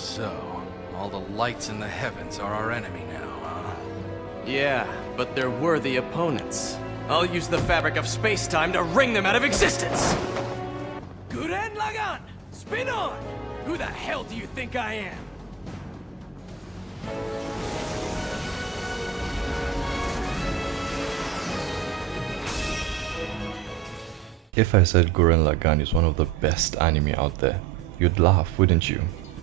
So, all the lights in the heavens are our enemy now, huh? Yeah, but they're worthy opponents. I'll use the fabric of space-time to wring them out of existence! Guren Lagann! Spin on! Who the hell do you think I am? If I said Gurren Lagann is one of the best anime out there, you'd laugh, wouldn't you?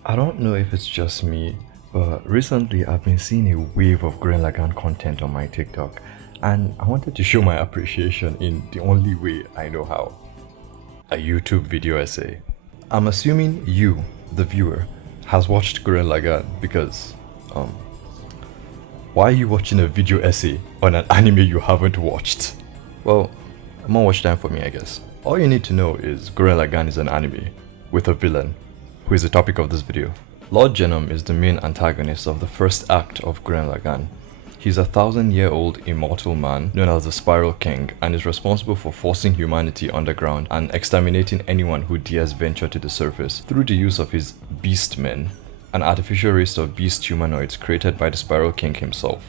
I don't know if it's just me, but recently I've been seeing a wave of Gurren Lagann content on my TikTok, and I wanted to show my appreciation in the only way I know how. A YouTube video essay. I'm assuming you, the viewer, has watched Gurren Lagann because, why are you watching a video essay on an anime you haven't watched? Well, more watch time for me, I guess. All you need to know is Gurren Lagann is an anime with a villain, who is the topic of this video. Lord Genome is the main antagonist of the first act of Gurren Lagann. He's a 1,000-year-old immortal man known as the Spiral King and is responsible for forcing humanity underground and exterminating anyone who dares venture to the surface through the use of his Beast Men, an artificial race of beast humanoids created by the Spiral King himself.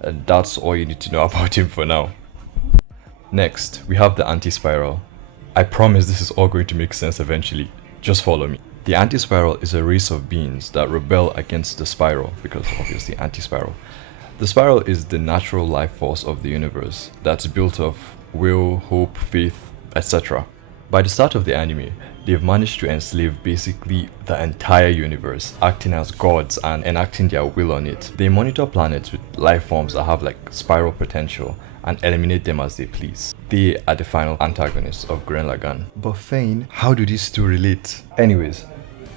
And that's all you need to know about him for now. Next, we have the Anti-Spiral. I promise this is all going to make sense eventually. Just follow me. The Anti-Spiral is a race of beings that rebel against the Spiral, because obviously Anti-Spiral. The Spiral is the natural life force of the universe that's built of will, hope, faith, etc. By the start of the anime, they've managed to enslave basically the entire universe, acting as gods and enacting their will on it. They monitor planets with life forms that have like spiral potential and eliminate them as they please. They are the final antagonists of Gurren Lagann. But Fane, how do these two relate? Anyways,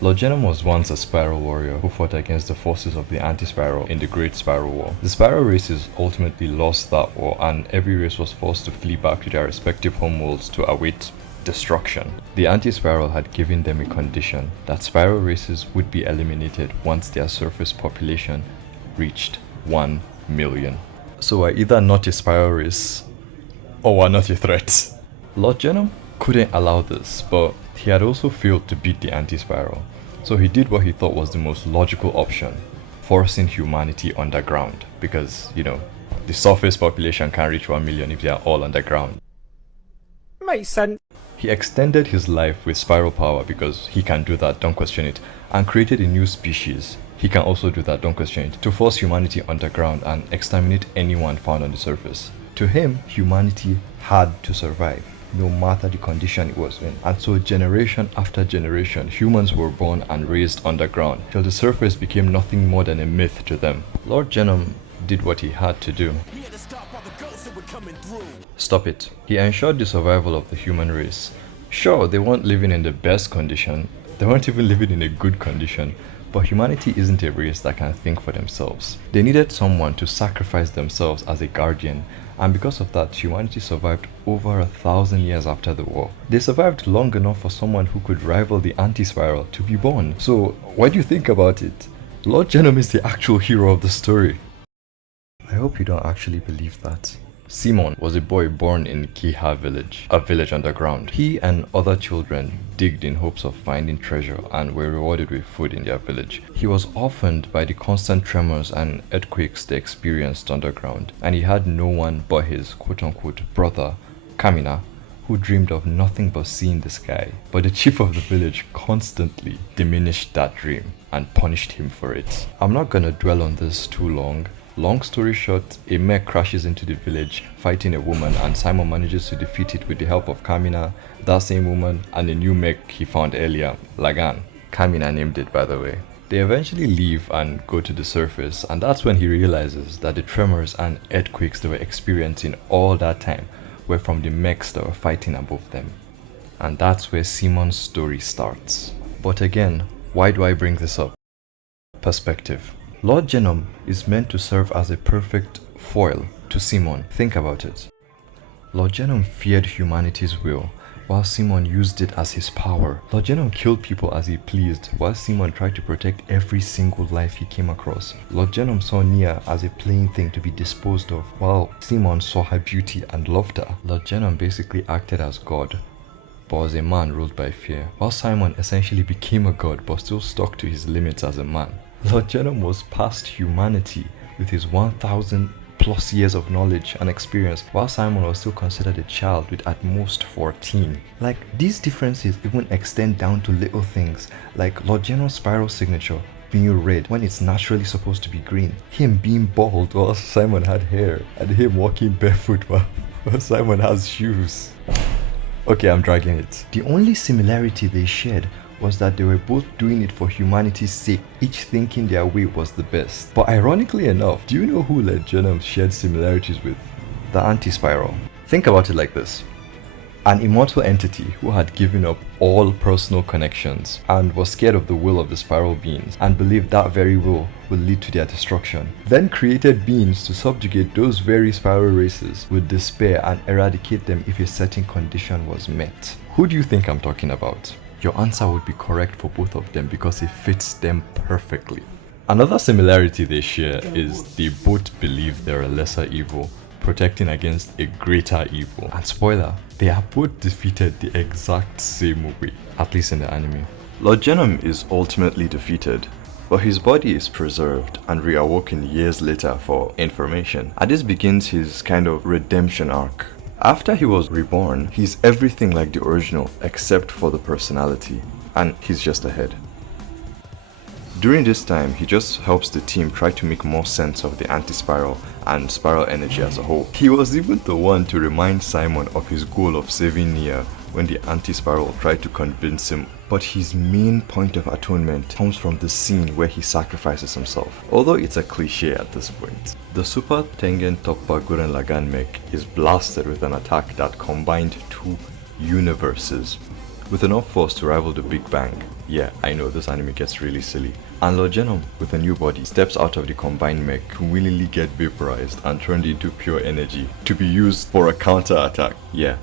Lord Genome was once a Spiral warrior who fought against the forces of the Anti-Spiral in the Great Spiral War. The Spiral races ultimately lost that war, and every race was forced to flee back to their respective homeworlds to await destruction. The Anti-Spiral had given them a condition that Spiral races would be eliminated once their surface population reached 1 million. So we're either not a Spiral race or we're not a threat. Lord Genome couldn't allow this, but he had also failed to beat the Anti-Spiral. So he did what he thought was the most logical option, forcing humanity underground, because, you know, the surface population can't reach 1 million if they are all underground. Makes sense. He extended his life with spiral power because he can do that, don't question it, and created a new species. He can also do that, don't question it, to force humanity underground and exterminate anyone found on the surface. To him, humanity had to survive, no matter the condition it was in. And so generation after generation, humans were born and raised underground, till the surface became nothing more than a myth to them. Lord Genome did what he had to do. Stop it. He ensured the survival of the human race. Sure, they weren't living in the best condition, they weren't even living in a good condition, but humanity isn't a race that can think for themselves. They needed someone to sacrifice themselves as a guardian, and because of that, humanity survived over 1,000 years after the war. They survived long enough for someone who could rival the Anti-Spiral to be born. So, what do you think about it? Lord Genome is the actual hero of the story. I hope you don't actually believe that. Simon was a boy born in Kiha village, a village underground. He and other children digged in hopes of finding treasure and were rewarded with food in their village. He was orphaned by the constant tremors and earthquakes they experienced underground, and he had no one but his quote-unquote brother, Kamina, who dreamed of nothing but seeing the sky. But the chief of the village constantly diminished that dream and punished him for it. I'm not gonna dwell on this too long. Long story short, a mech crashes into the village, fighting a woman, and Simon manages to defeat it with the help of Kamina, that same woman, and a new mech he found earlier, Lagann. Kamina named it, by the way. They eventually leave and go to the surface, and that's when he realizes that the tremors and earthquakes they were experiencing all that time were from the mechs that were fighting above them. And that's where Simon's story starts. But again, why do I bring this up? Perspective. Lord Genome is meant to serve as a perfect foil to Simon. Think about it. Lord Genome feared humanity's will, while Simon used it as his power. Lord Genome killed people as he pleased, while Simon tried to protect every single life he came across. Lord Genome saw Nia as a plain thing to be disposed of, while Simon saw her beauty and loved her. Lord Genome basically acted as God, but was a man ruled by fear, while Simon essentially became a god but still stuck to his limits as a man. Lord Genom was past humanity with his 1000 plus years of knowledge and experience, while Simon was still considered a child with at most 14. Like, these differences even extend down to little things, like Lord Genom's spiral signature being red when it's naturally supposed to be green, him being bald while Simon had hair, and him walking barefoot while Simon has shoes. Okay, I'm dragging it. The only similarity they shared was that they were both doing it for humanity's sake, each thinking their way was the best. But ironically enough, do you know who Lord Genom shared similarities with? The anti-spiral. Think about it like this. An immortal entity who had given up all personal connections and was scared of the will of the spiral beings and believed that very will would lead to their destruction, then created beings to subjugate those very spiral races with despair and eradicate them if a certain condition was met. Who do you think I'm talking about? Your answer would be correct for both of them because it fits them perfectly. Another similarity they share is they both believe they're a lesser evil protecting against a greater evil. And spoiler, they are both defeated the exact same way, at least in the anime. Lord Genom is ultimately defeated, but his body is preserved and reawoken years later for information. And this begins his kind of redemption arc. After he was reborn, he's everything like the original except for the personality, and he's just ahead. During this time, he just helps the team try to make more sense of the anti-spiral and spiral energy as a whole. He was even the one to remind Simon of his goal of saving Nia when the anti-spiral tried to convince him, but his main point of atonement comes from the scene where he sacrifices himself, although it's a cliche at this point. The Super Tengen Toppa Gurren Lagann mech is blasted with an attack that combined two universes, with enough force to rival the Big Bang. Yeah, I know this anime gets really silly. And Lord Genom, with a new body, steps out of the combined mech to willingly get vaporized and turned into pure energy to be used for a counter-attack. Yeah,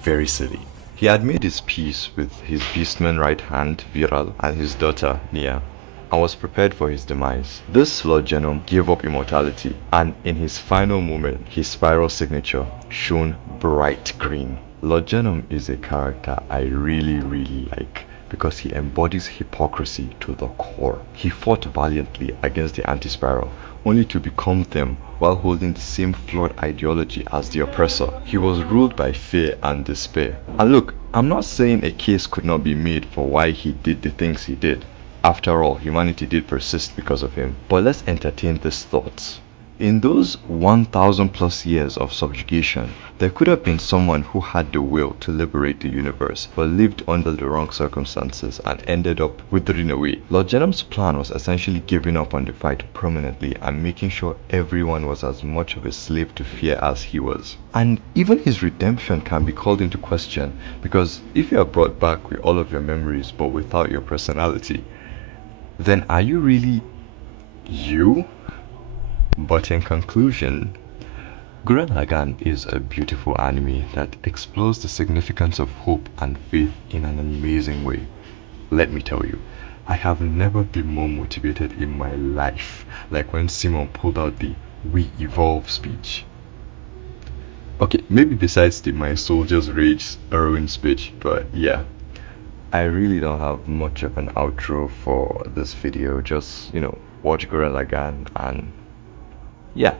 very silly. He had made his peace with his beastman right hand, Viral, and his daughter, Nia, and was prepared for his demise. This Lord Genom gave up immortality, and in his final moment, his spiral signature shone bright green. Lord Genom is a character I really like because he embodies hypocrisy to the core. He fought valiantly against the anti-spiral, only to become them while holding the same flawed ideology as the oppressor. He was ruled by fear and despair. And look, I'm not saying a case could not be made for why he did the things he did. After all, humanity did persist because of him. But let's entertain these thoughts. In those 1000 plus years of subjugation, there could have been someone who had the will to liberate the universe, but lived under the wrong circumstances and ended up withering away. Lord Genom's plan was essentially giving up on the fight permanently and making sure everyone was as much of a slave to fear as he was. And even his redemption can be called into question, because if you are brought back with all of your memories but without your personality, then are you really you? But in conclusion, Gurren Lagann is a beautiful anime that explores the significance of hope and faith in an amazing way. Let me tell you, I have never been more motivated in my life, like when Simon pulled out the "We Evolve" speech. Okay, maybe besides the "My Soldier's Rage" Erwin speech, but yeah. I really don't have much of an outro for this video, just, watch Gurren Lagann and yeah.